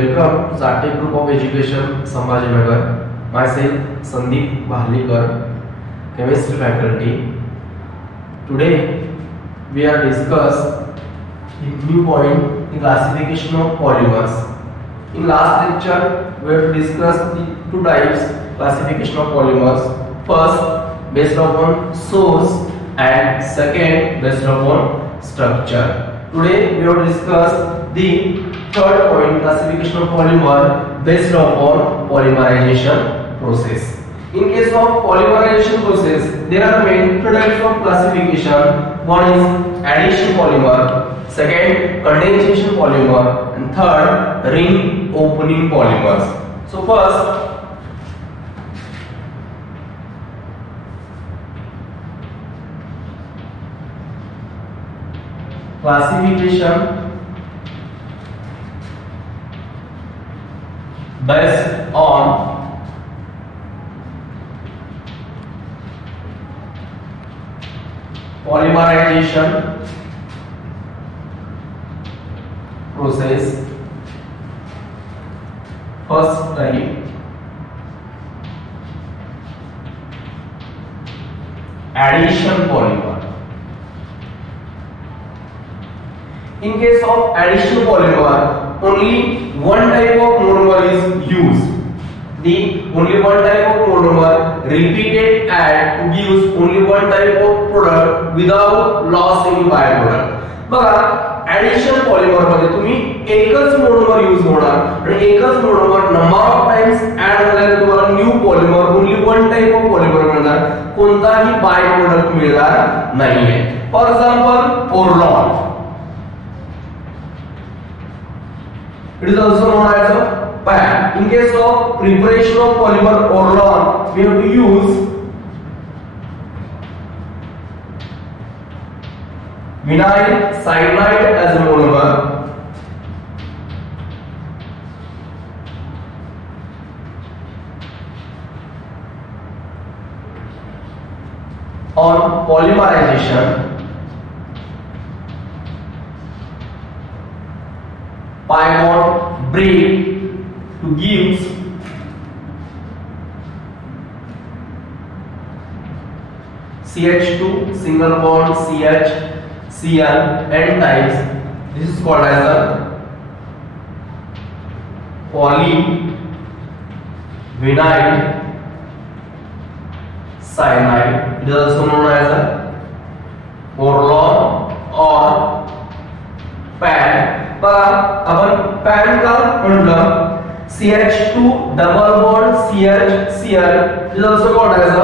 Welcome to Zate Group of Education, Sambhajinagar. Myself, Sandeep Bharlikar, Chemistry Faculty. Today, we are discuss a new point in classification of polymers. In last lecture, we have discussed the two types classification of polymers. First, based upon source, and second, based upon structure. Today, we have discussed the third point classification of polymer based upon polymerization process. In case of polymerization process, there are main two types of classification. One is addition polymer, second condensation polymer, and third ring opening polymers. So first, classification based on polymerization process. First type, addition polymer. In case of addition polymer, only one type of monomer is used. Only one type of monomer repeated and gives only one type of product without loss any byproduct. बघा addition polymer मध्ये तुम्ही एकच monomer use होणार आणि एकच monomer number of times add झाल्याने तुम्हाला new polymer only one type of polymer मिळणार, कोणताही बाय प्रोडक्ट मिळणार नाहीये. For example Orlon, it is also known as a PAN. In case of preparation of polymer Orlon, we have to use vinyl cyanide as a monomer, on polymerization pi bond break to gives CH2 single bond CH Cl n times. This is called as a polyvinyl cyanide. It is also known as a Orlon or PAN. अपन PAN का म्हटलं CH2 double bond CH is also called as a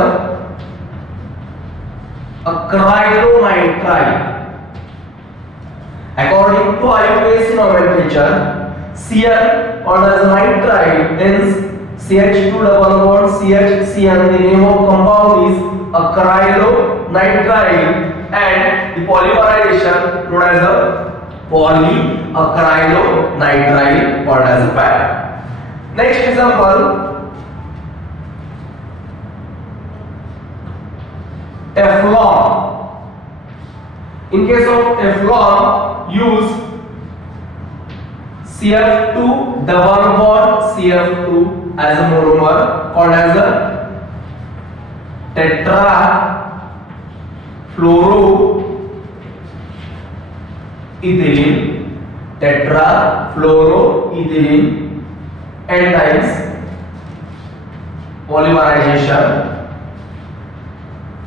acrylonitrile. According to IUPAC nomenclature, Cl called as nitrile, hence CH2 double bond CHCl. The name of compound is acrylonitrile, and the polymerization known as a polyacrylonitrile called as a PAN. Next example, Teflon. In case of Teflon, use CF2 double bond CF2 as a monomer called as a tetrafluoroethylene n times polymerization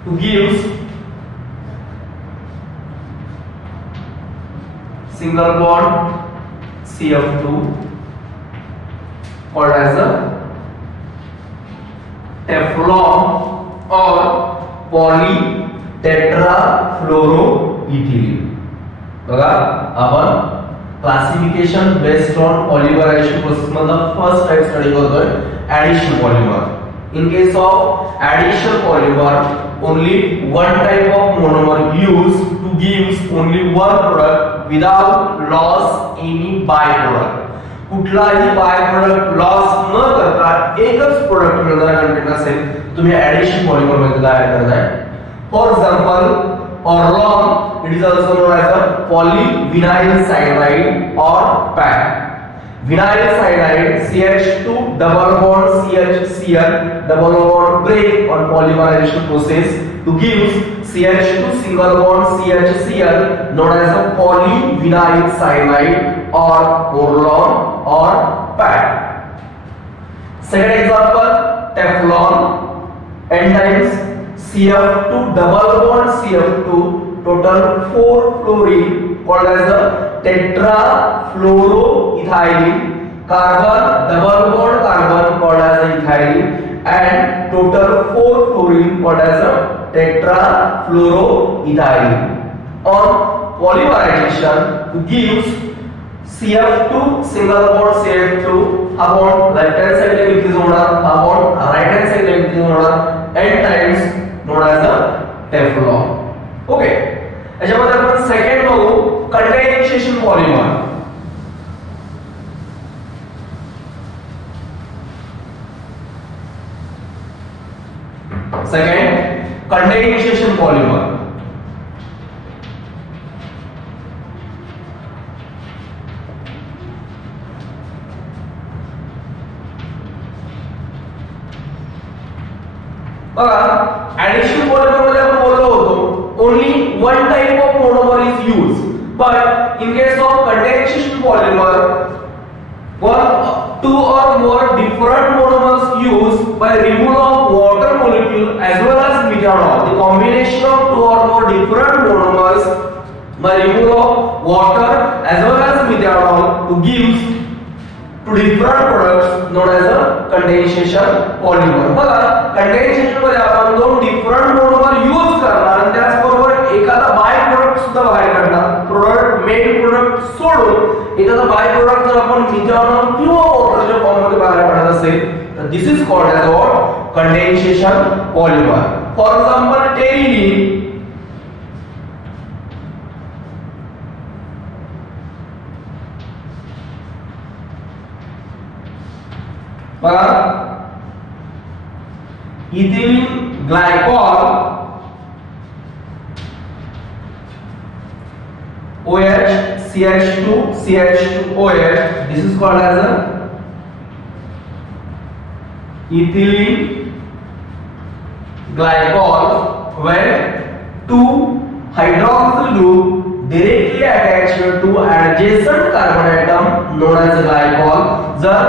to gives single bond CF2 called as a Teflon or polytetrafluoroethylene. बघा आपण classification based on polymerization process मधला first type study करतोय, addition polymer. In case of addition polymer only one type of monomer used to gives only one product without loss any by product. कुठलाही by product loss न करता एकच प्रोडक्ट मिळणारा कंटेंट असेल तुम्ही addition polymer मध्ये तयार करताय. For example Orlon, it is also known as a polyvinyl cyanide or PAN. Vinyl cyanide CH2 double bond CHCl double bond break on polymerization process to give CH2 single bond CHCl known as a polyvinyl cyanide or Orlon or PAT. Second example, Teflon N times CF2 double bond CF2 total 4 fluorine called as a tetrafluoroethylene, carbon double bond carbon called as ethylene, and total 4 fluorine called as a tetrafluoroethylene. On polymerization gives CF2 single bond CF2 हा bond left hand side ला increase होणार, हा bond right hand side ला increase होणार, n times known as a Teflon. Okay, याच्यामध्ये आपण second बघू condensation polymer. Second condensation polymer. Addition polymer मध्ये आपण बोललो होतो only one type of monomer is used, but in case of condensation polymer two or more different monomers used by removal of water molecule as well as methanol. The combination of two or more different monomers by removal of water as well as methanol to give to different products known as a condensation polymer. बघा, कंडेन्सेशन मध्ये आपण दोन different monomer use करणार आणि त्याचबरोबर एखादा by product सुद्धा बाहेर काढणार. प्रोडक्ट मेन प्रोडक्ट सोडून एखादा बाय प्रोडक्ट जर आपण मिथेनॉल किंवा वॉटरच्या फॉर्म मध्ये बाहेर काढत असेल तर this is called as what condensation polymer. For example terylene, बघा ethylene glycol OH CH2 CH2OH, this is called as a ethylene glycol when two hydroxyl group directly attached to adjacent carbon atom known as glycol. जर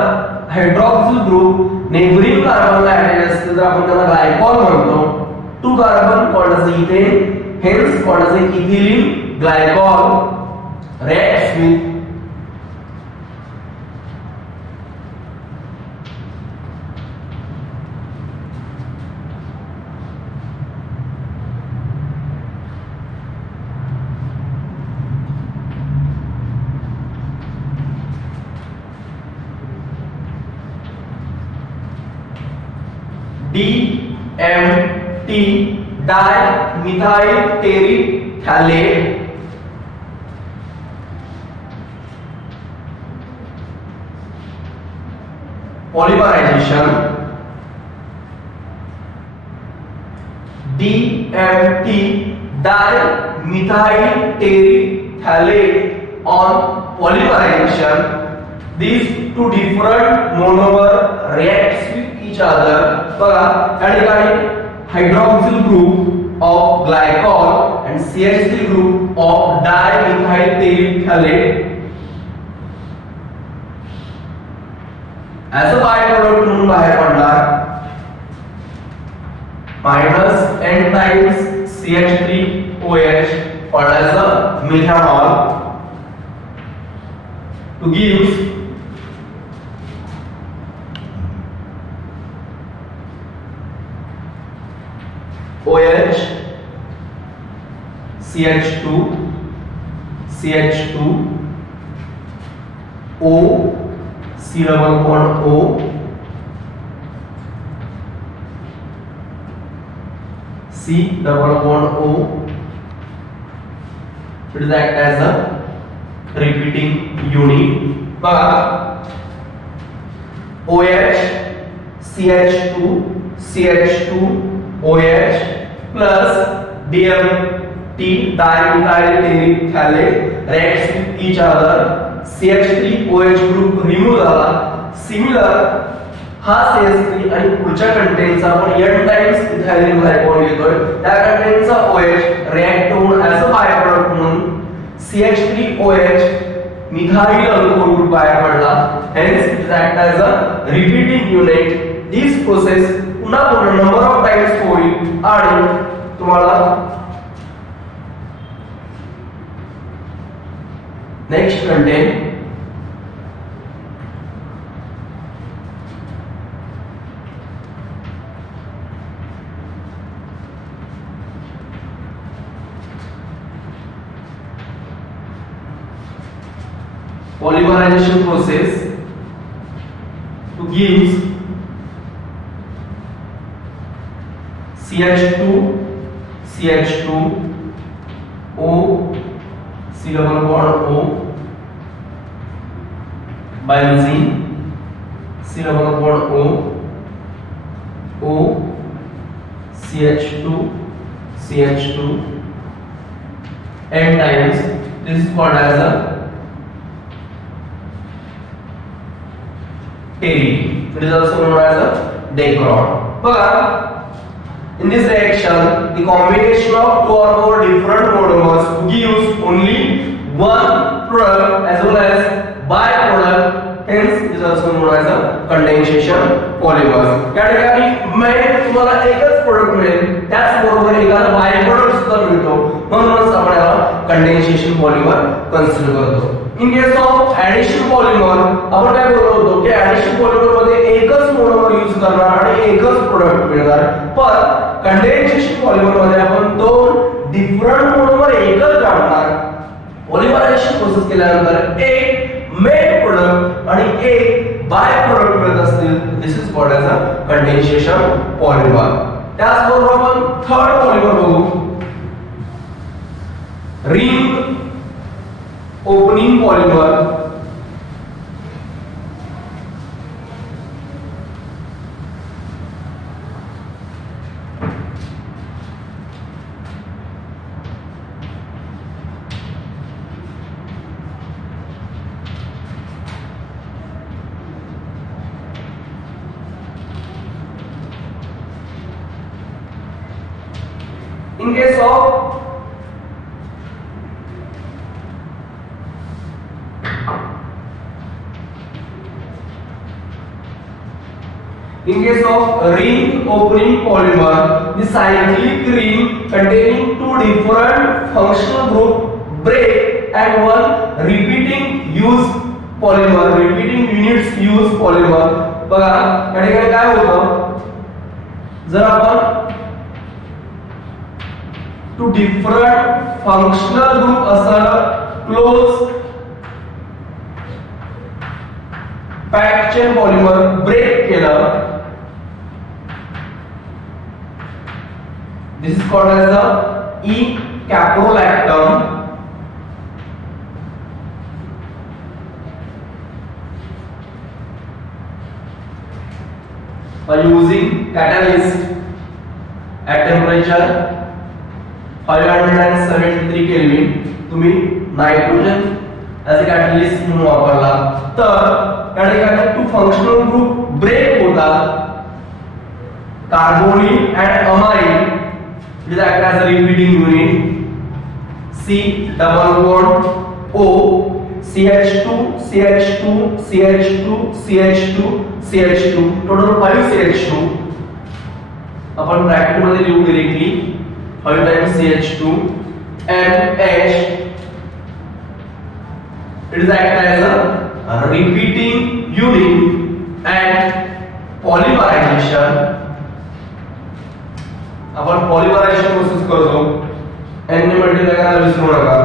hydroxyl group neighbouring कार्बनला attach असते तर आपण त्याला glycol म्हणतो. Two carbon called as ethane, hence called as ethylene glycol reacts with DMT dimethyl terephthalate polymerization. DMT dimethyl terephthalate on polymerization. These two different monomer reacts with each other. बघा या ठिकाणी hydroxyl group of glycol and CH3 group of dimethyl terephthalate as a byproduct म्हणून बाहेर पडणार. minus n times CH3OH called as a methanol to give OH CH2 CH2 O C double bond O C double bond O. It is act as a repeating unit. But OH CH2 CH2 OH plus DMT dimethyl terephthalate reacts with each other CH3OH group remove झाला. सिमिलर हा CH3 आणि पुढच्या कंटेनचा आपण N times इथायलिन glycol घेतोय. त्या कंटेनचा OH रिएक्ट होऊन ऍज अ बाय प्रोडक्ट म्हणून CH3OH मिथाइल अल्कोहोल ग्रुप बाहेर पडला. Hence it act as a repeating unit. This process पुन्हा नंबर ऑफ टाइम्स होईल आणि तुम्हाला नेक्स्ट कंटेन polymerization process to gives CH2 CH2 O C double bond O benzene C double bond O O CH2 CH2 N times. This is called as a terene. It is also known as a dacron. But in this reaction, the combination of two or more different monomers gives only one product as well as byproduct. Hence, it is also known as a condensation polymer. या ठिकाणी मेन तुम्हाला एकच प्रोडक्ट मिळेल, त्याच बरोबर एखादा बायप्रोडक्ट सुद्धा मिळतो, म्हणूनच आपण याला कंडेन्सेशन पॉलिमर कन्सिडर करतो. इन केस ऑफ ऍडिशन पॉलिमर आपण काय बोललो होतो की ऍडिशन पॉलिमर मध्ये एकच मोनोमर यूज करणार आणि एकच प्रोडक्ट मिळणार. पण कंडेन्सेशन पॉलिमर मध्ये आपण दोन डिफरंट मोनोमर एकच काढणार. पॉलिमरायझेशन प्रोसेस केल्यानंतर एक मेन प्रोडक्ट आणि एक बाय प्रोडक्ट मिळत असतील. This is called as a condensation polymer. त्याचबरोबर आपण थर्ड पॉलिमर बघू, ring opening polymer. In case of ring opening polymer, the cyclic ring containing two different functional group break and one repeating use polymer, repeating units use polymer. बघा या ठिकाणी काय होतं, जर आपण टू डिफरंट फंक्शनल ग्रुप असं close packed chain polymer break केलं, this is called as the E-caprolactam. By using catalyst at temperature 573 Kelvin, तुम्ही नायट्रोजन as a catalyst म्हणून वापरला तर या ठिकाणी टू फंक्शनल ग्रुप ब्रेक होतात. Carbonyl and amine it is act as a repeating unit. C double bond O CH2 CH2 CH2 CH2 CH2 total 5 CH2. अपन ब्रैकेट मध्ये लिहू डायरेक्टली 5 times CH2 and H. It is act as a repeating unit and polymerization. Upon polymerization process करतो n ने मल्टीप्लाय करायला विसरू नका.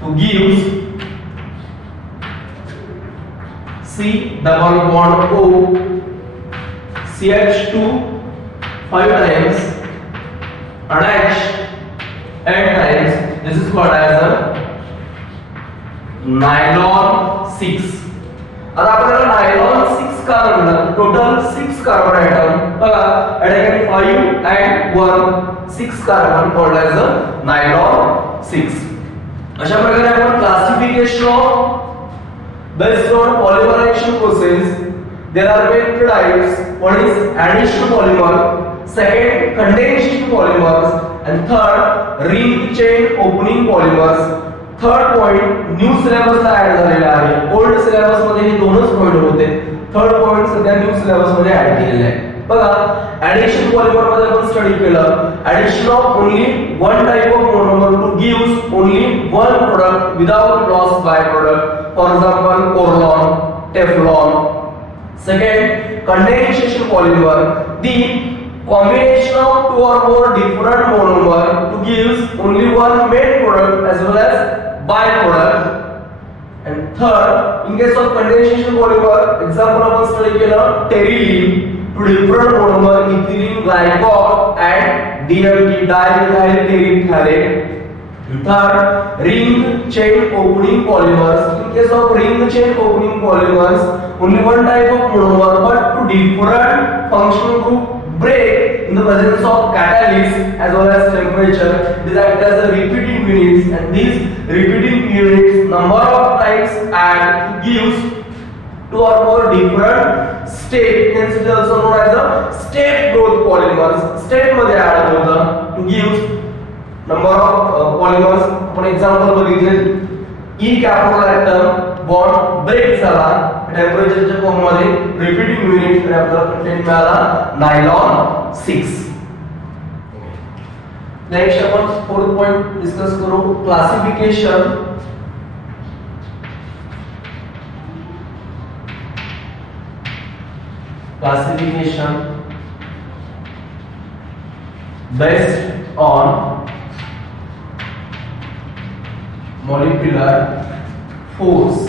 तो gives C double bond O CH2 5 times and H 8 times. This is called as a nylon 6. आता आपल्याला नायलॉन 6 का म्हणलं, टोटल 6 कार्बन आयटम बघा या ठिकाणी 5 and 1 6 carbon called as a nylon 6. अशा प्रकारे आपण classification of based on polymerization process there are main two types. One is addition polymer, second condensation polymers, and third ring chain opening polymers. Third point new syllabus ला add झालेला आहे. Old syllabus मध्ये हे दोनच point होते. Third point सध्या new syllabus मध्ये add केलेला आहे. बघा ऍडिशन पॉलिमर मध्ये आपण स्टडी केलं addition of only one type of monomer to gives only one product without loss by product. For example Orlon, Teflon. Second condensation polymer, the combination of two or more different monomer to gives only one main product as well as byproduct. And third, in case of condensation polymer, example आपण study केलं terylene to different monomer ethylene glycol and DMT dimethyl terephthalate. Third, ring chain opening polymers. In case of ring chain opening polymers, only one type of monomer but to different functional group break in the presence of catalyst as well as temperature. These act as a repeating units, and these repeating units number of times add gives two or more different state. Hence it is also known as the state growth polymers. State मध्ये add होतं to gives number of polymers. For example बघितले E caprolactam bond break झाला टेम्परेचरच्या फॉर्म मध्ये repeating unit आणि आपल्याला कंटेंट मिळाला नायलॉन 6. नेक्स्ट आपण फोर्थ पॉइंट डिस्कस करू classification. Classification based on molecular force.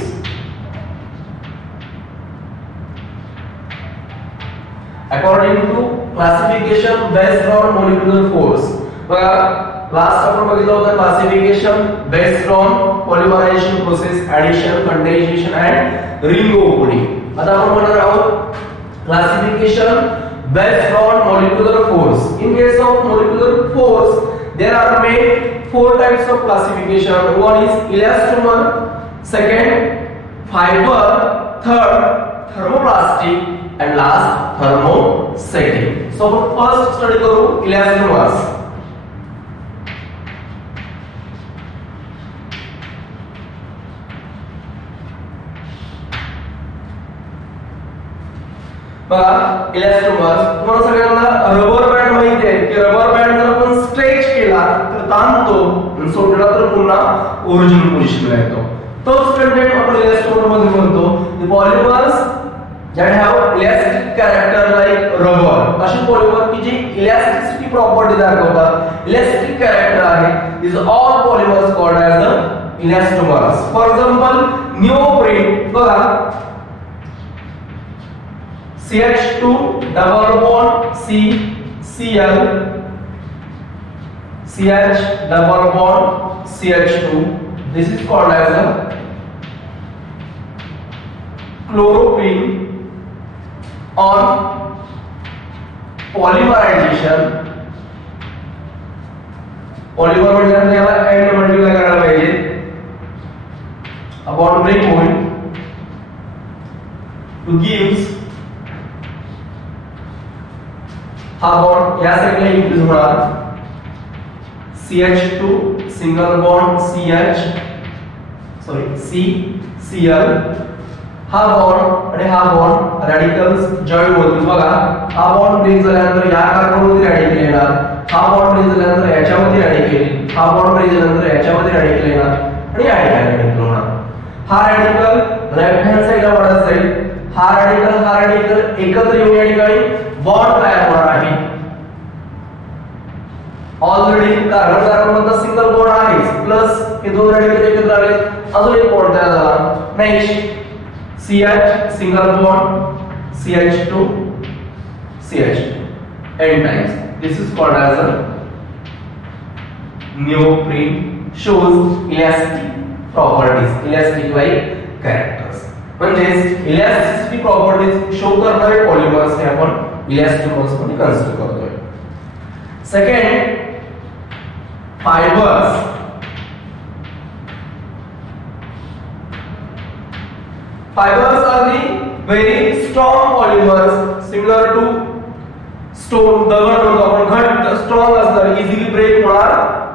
According to classification based on molecular force. बघा लास्ट आपण बघितलं होतं classification based on polymerization process, addition, condensation and ring opening. आता आपण म्हणणार आहोत classification based on molecular force. In case of molecular force there are main four types of classification. One is elastomer, second fiber, third thermoplastic and last thermosetting. So first study करू elastomers. बघा इलास्टोमर्स तुम्हाला सगळ्यांना rubber band माहिती आहे की rubber band जर आपण स्ट्रेच केला तर ताणतो आणि सोडला तर पुन्हा ओरिजिनल पोझिशनला येतो. तोच कंटेंट आपण इलास्टोमर मध्ये म्हणतो the polymers that have elastic character like rubber. अशी पॉलिमर की जी इलास्टिसिटी प्रॉपर्टी दाखवतात, इलास्टिक कॅरेक्टर आहे. these all polymers called as the elastomers. For example neoprene बघा CH2 double bond C Cl CH double bond CH2. This is called as a chloroprene. On polymerization polymer म्हणजे याला and multiply करायला पाहिजे. Upon break point to gives हा bond या साइडला increase होणार CH2 single bond CH CCl. हा bond आणि हा बॉन्ड रॅडिकल्स जॉइन होतील. बघा हा बॉन्ड ब्रेक झाल्यानंतर या कार्बनमध्ये रॅडिकल येणार, हा बॉन्ड ब्रेक झाल्यानंतर याच्यामध्ये रॅडिकल, हा बॉन्ड ब्रेक झाल्यानंतर याच्यामध्ये रॅडिकल येणार आणि या ठिकाणी रॅडिकल होणार. हा रॅडिकल लेफ्ट हँड साइडला वाढत जाईल, हा रॅडिकल एकत्र येऊन या ठिकाणी बॉन्ड तयार होणार आहे. ऑलरेडी कार्बन कार्बन मध्ये सिंगल बॉन्ड आहे प्लस हे दोन रॅडिकल एकत्र आले अजून एक बॉन्ड तयार झाला. Next CH single bond CH2 CH2 n times. This is called as a neoprene. Shows elastic properties, elastic like characters. म्हणजे elasticity properties शो करणारे पॉलिमर्स हे आपण इलास्टोमर्स मध्ये कन्सिडर करतोय. Second fibres. Fibers are the very strong polymers similar to stone. दगड म्हणतो आपण, घट्ट स्ट्रॉंग असतात, इझिली ब्रेक होणार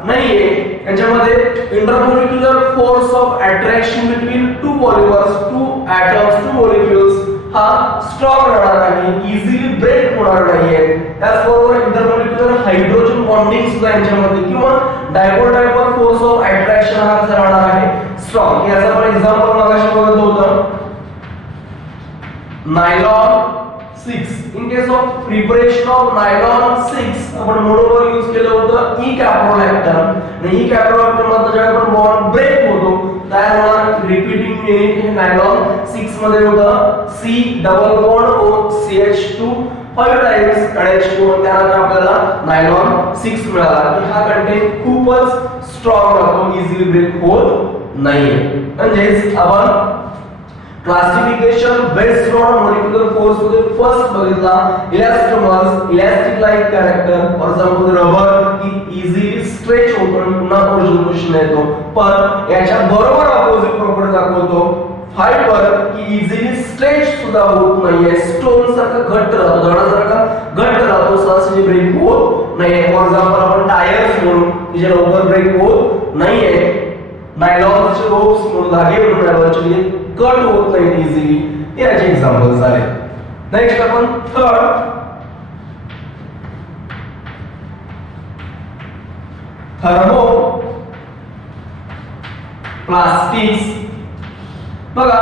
नाहीये. यांच्यामध्ये intermolecular force of attraction between two polymers, two atoms, two molecules हा स्ट्रॉंग राहणार आहे, इझिली ब्रेक होणार नाहीये. त्याचबरोबर इंटरमोलिक्युलर हायड्रोजन बॉन्डिंग सुद्धा यांच्यामध्ये किंवा dipole dipole force of attraction हा कसा राहणार आहे, स्ट्रॉंग. याचा आपण एक्झाम्पल मगाशी बघत होतो, नायलॉन 6. in case of preparation of nylon 6 आपण मोनोमर यूज केलं होतं ई कॅप्रोलॅक्टम. आणि ई कॅप्रोलॅक्टम मध्ये जेव्हा आपण बॉन्ड ब्रेक होतो तयार होणार रिपीटिंग युनिट हे नायलॉन 6 मध्ये होतं C double bond O CH2 5 times NH2. त्यानंतर आपल्याला नायलॉन 6 मिळाला की हा कंटेंट खूपच स्ट्रॉंग राहतो, इझिली ब्रेक होत नाहीये. म्हणजेच आपण classification based on molecular force मध्ये फर्स्ट बघितला elastomers, elastic like character. For example rubber की इझिली स्ट्रेच होतो आणि पुन्हा ओरिजिनल पोझिशन येतो. पण याच्या बरोबर अपोजिट प्रॉपर्टी दाखवतो फायबर की इझिली स्ट्रेच सुद्धा होत नाहीये, स्टोन सारखा घट्ट राहतो, दगडासारखा घट्ट राहतो, सहसा ब्रेक होत नाहीये. फॉर एक्झाम्पल आपण टायर्स म्हणून जे लवकर ब्रेक होत नाहीये, नायलॉनचे रोप्स म्हणून धागे म्हणून ॲक्च्युअली कट होत नाही इझिली. याचे एक्झाम्पल्स झाले. नेक्स्ट आपण थर्ड थर्मो प्लास्टिक्स. बघा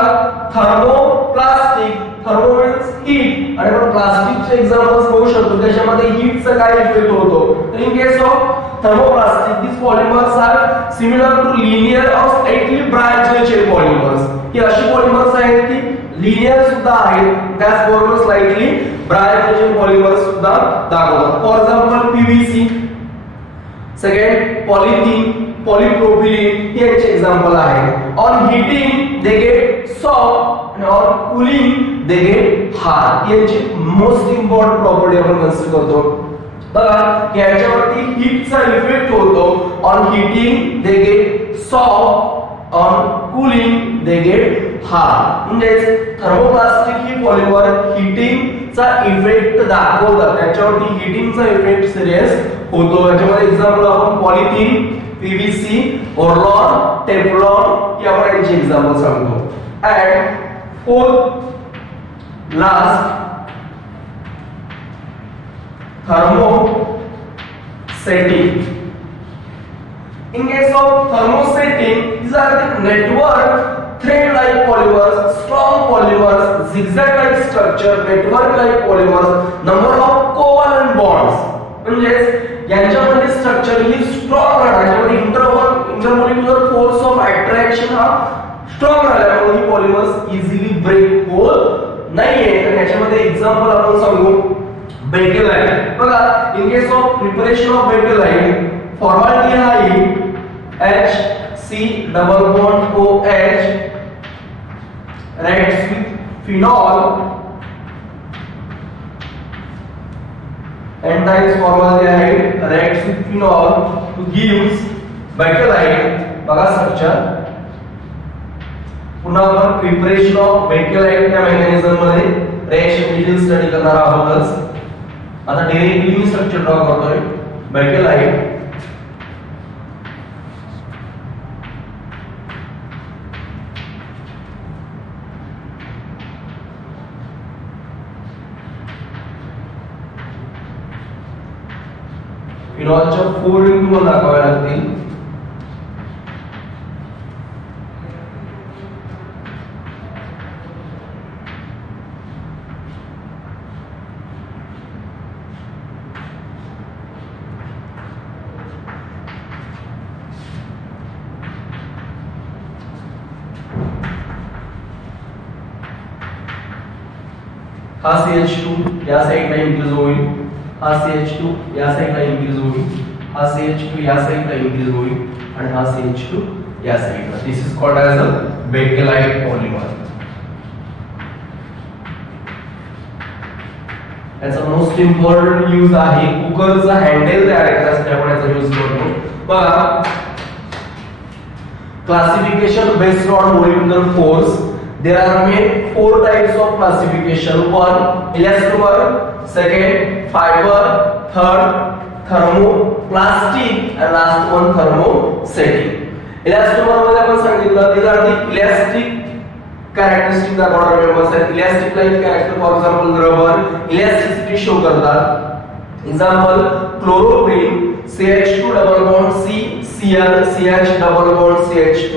थर्मोप्लास्टिक, थर्मो मीन्स हीट आणि आपण प्लास्टिकचे एक्झाम्पल्स बघू शकतो त्याच्यामध्ये हीटचा काय इफेक्ट होतो. तर इन case of thermoplastic these polymers are similar to linear or slightly branched chain polymers. ही अशी पॉलिमर्स आहेत की लिनियर सुद्धा आहेत, त्याचबरोबर स्लाइटली ब्रांच chain polymers सुद्धा दाखवतात. For example PVC, second polythene, polypropylene यांचे एक्झाम्पल आहेत. On heating they get soft आणि on cooling they get hard. यांची मोस्ट इम्पॉर्टंट प्रॉपर्टी आपण कन्सिडर करतो. बघा याच्यावरती हीटचा इफेक्ट होतो. On heating they get soft, on cooling they get hard. म्हणजे थर्मोप्लास्टिक ही पॉलिमर हीटिंगचा इफेक्ट दाखवतात, त्याच्यावरती हीटिंगचा इफेक्ट सिरियस होतो. याच्यामध्ये एक्झाम्पल आपण पॉलिथिन, PVC, ओरलॉन, टेफ्लॉन या प्रकारचे एक्झाम्पल सांगतो. And fourth last thermosetting. In case of thermosetting, these are the network thread-like polymers, strong polymers, zigzag-like structure, network-like polymers, number of covalent bonds. म्हणजे यांच्यामध्ये स्ट्रक्चर ही स्ट्रॉंग राहणार, याच्यामध्ये इंटरमोलिक्युलर फोर्स ऑफ अट्रॅक्शन हा स्ट्रॉंग राहिल्यामुळे ही पॉलिमर्स इझिली ब्रेक होत नाहीये. तर याच्यामध्ये एक्झाम्पल आपण सांगू बेकेलाइट. बघा in case of preparation of bakelite formaldehyde HC double bond OH reacts with phenol and times formaldehyde reacts with phenol to gives bakelite. बघा स्ट्रक्चर पुन्हा आपण प्रिपरेशन ऑफ बेकेलाइट या मेकॅनिझम मध्ये रिएक्शन डिटेल स्टडी करणार आहोतच. आता डायरेक्टली मी स्ट्रक्चर ड्रॉ करतोय. बेकेलाइट फिनॉलच्या 4 रिंग तुम्हाला दाखवाव्या लागतील. हा CH2 या साइडला इन्क्रीज होईल, हा CH2 या साइडला इन्क्रीज होईल, हा CH2 या साइडला इन्क्रीज होईल आणि हा CH2 या साइडला. This is called as a bakelite polymer. याचा मोस्ट इम्पॉर्टंट यूज आहे कुकरचा हँडल तयार करण्यासाठी आपण याचा यूज करतो. बघा classification based on molecular force there are made four types of classification. One, elastomer, second, fiber, third, thermoplastic, and last one, thermosetting. Elastomer मध्ये आपण सांगितलं these are the elastic characteristics that are remember. Elastic like character, for example, rubber elasticity show करतात. Example, chloroprene CH2 double bond C Cl CH double bond CH2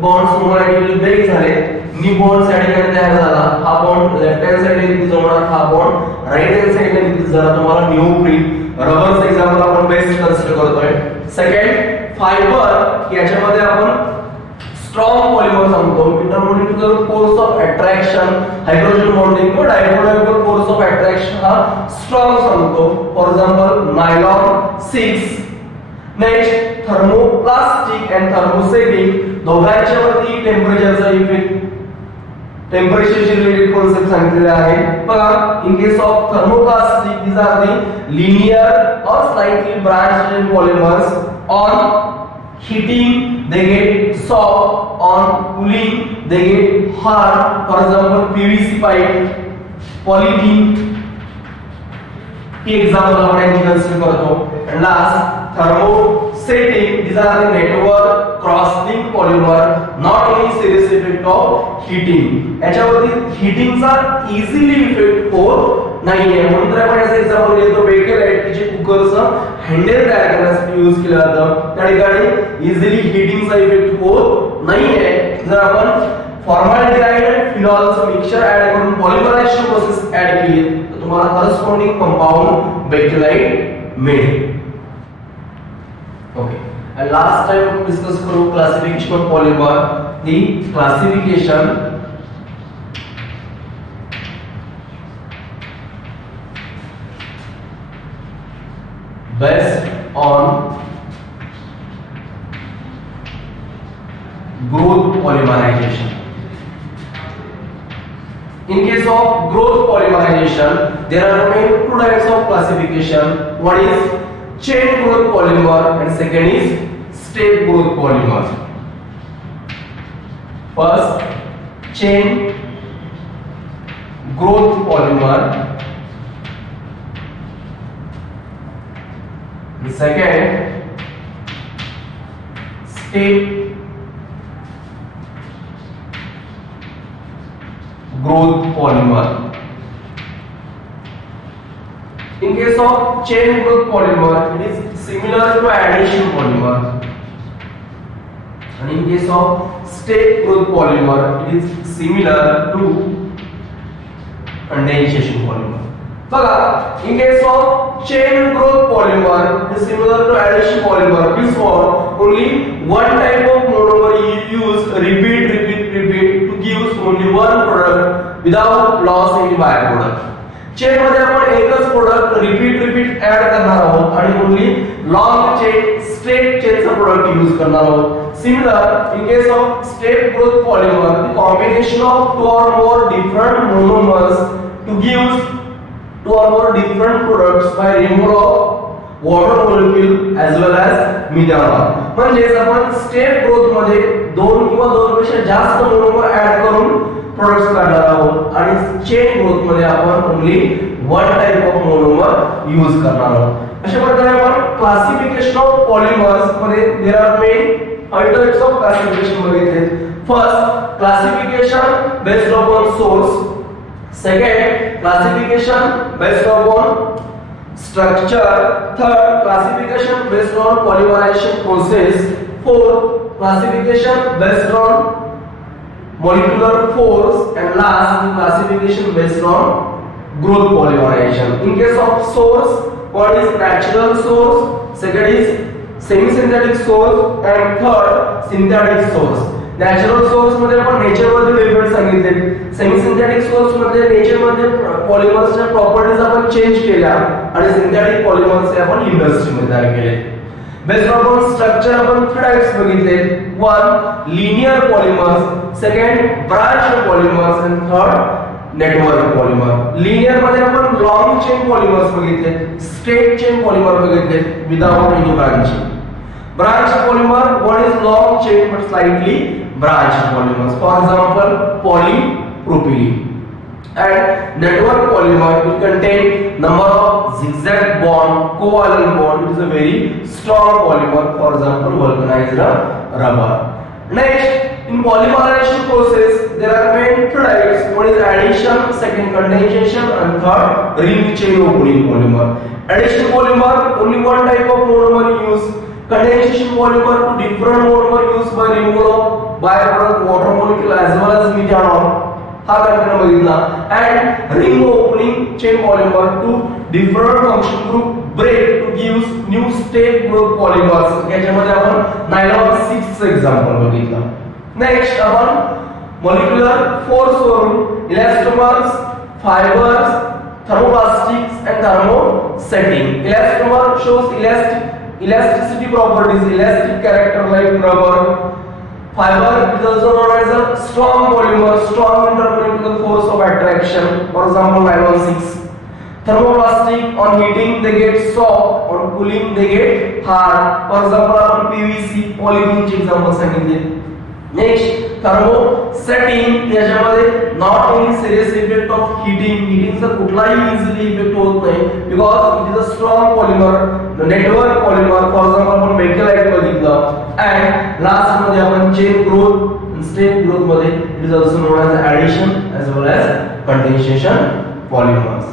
bonds molecular break झाले. नी bond या ठिकाणी तयार झाला. हा bond left hand साइडला release होणार, हा बॉन्ड राइट हँड साइडला रिलीज झाला. तुम्हाला निओप्रीन रबरचं एक्झाम्पल आपण बेस्ट कन्सिडर करतोय. सेकंड, फायबर, याच्यामध्ये आपण स्ट्रॉंग पॉलिमर सांगतो. Intermolecular force of attraction, hydrogen bonding किंवा डायमोलिक्युलर फोर्स ऑफ अट्रॅक्शन हा स्ट्रॉंग सांगतो. For example nylon 6. Next, thermoplastic and thermosetting, दोघांच्या वरती टेम्परेचरचा इफेक्ट, टेम्परेचरशी रिलेटेड कॉन्सेप्ट सांगितलेले आहे. बघा, in case of thermoplastic these are the linear or slightly branched polymers. On heating they get soft, on cooling they get hard. For example, PVC pipe, polythene ही एक्झाम्पल आपण यांची कन्सिडर करतो. and last, thermosetting, these are the network cross-linked polymer, not any serious effect of heating. याच्यावरती हीटिंगचा easily effect होत नाहीये. म्हणून तर आपण याचं एक्झाम्पल घेतो बेकेलाइट, जे कुकरचं हँडल तयार करण्यासाठी यूज केलं जातं. त्या ठिकाणी इझिली हीटिंगचा इफेक्ट होत नाहीये. जर आपण फॉर्मॅल्डिहाइड आणि फिनॉलचं मिक्सचर ऍड करून पॉलिमरायझेशन प्रोसेस ऍड केली तर तुम्हाला करस्पॉन्डिंग कंपाउंड बेकेलाइट मिळेल. Okay, and last time we discussed about classification of polymer. The classification based on growth polymerization. In case of growth polymerization, there are main two types of classification. One is chain growth polymer and second is step growth polymer. First, chain growth polymer. The second, step growth polymer. In case of chain growth polymer, it is similar to adhesion polymer, and in case of step growth polymer, it is similar to condensation polymer. बघा, in case of chain growth polymer, it is similar to adhesion polymer. This one only one type of monomer you use repeat to give only one product without loss any byproduct. Chain मध्ये आपण एकच product repeat add करणार आहोत आणि only long chain straight चेनचा product use करणार आहोत. Similar in case of step growth polymer, the combination of two or more different monomers to gives two or more different products by removal of water molecule as well as methanol. म्हणजे आपण step growth मध्ये दोन किंवा दोनपेक्षा जास्त monomer add करून प्रोडक्ट्स काढणार आहोत आणि चेन ग्रोथ मध्ये आपण only one type of monomer use करणार आहोत. अशा प्रकारे आपण क्लासिफिकेशन ऑफ पॉलिमर्स मध्ये there are main five types of classification बघितले. First, classification based upon source. Second, classification based upon structure. Third, classification based on polymerization process. Fourth, classification based on molecular force, and last classification based on growth polymerization. In case of source, one is natural source, second is semi-synthetic source, and third synthetic source. Natural source मध्ये आपण नेचर मध्ये डेव्हलप सांगितले. Semi synthetic source मध्ये नेचर मध्ये पॉलिमर्सच्या प्रॉपर्टीज आपण चेंज केल्या आणि सिंथेटिक पॉलिमर्स आपण इंडस्ट्री मध्ये तयार केले. बेस्ड अपॉन स्ट्रक्चर आपण थ्री टाइप्स बघितले. One, linear polymers, second branch polymers, आणि थर्ड नेटवर्क पॉलिमर. लिनियर मध्ये आपण लॉंग चेन पॉलिमर्स बघितले, स्ट्रेट चेन पॉलिमर बघितले without any branching. Branch polymer, one is long chain but slightly branch polymers. For example, polypropylene. And network polymer will contain number of zigzag bond, covalent bond. It is a very strong polymer. For example, vulcanized rubber. Next, in polymerization process, there are main two types. One is addition, second condensation, and third ring chain opening polymer. Addition polymer, only one type of monomer used. Condensation polymer, two different monomer used by removal of byproduct water molecule as well as methanol. हा कंटेंट बघितला. and ring opening chain polymer to different function group break to gives new state growth polymers. याच्यामध्ये आपण नायलॉन 6 चं एक्झाम्पल बघितलं. नेक्स्ट आपण molecular force वरून elastomers, fibers, thermoplastics and thermosetting. Elastomer shows elasticity properties, elastic character like rubber. Fiber is also known as a strong polymer, strong intermolecular force of attraction. For example, nylon 6. Thermoplastic, on heating they get soft, on cooling they get hard. For example, PVC, polythene चे example सांगितले. Next, thermosetting याच्यामध्ये not any serious effect of heating चा कुठलाही easily effect होत नाही because it is a strong polymer, the network polymer. For example, आपण bakelite बघितलं. And last मध्ये आपण chain growth and state growth मध्ये it is also known as addition as well as condensation polymers.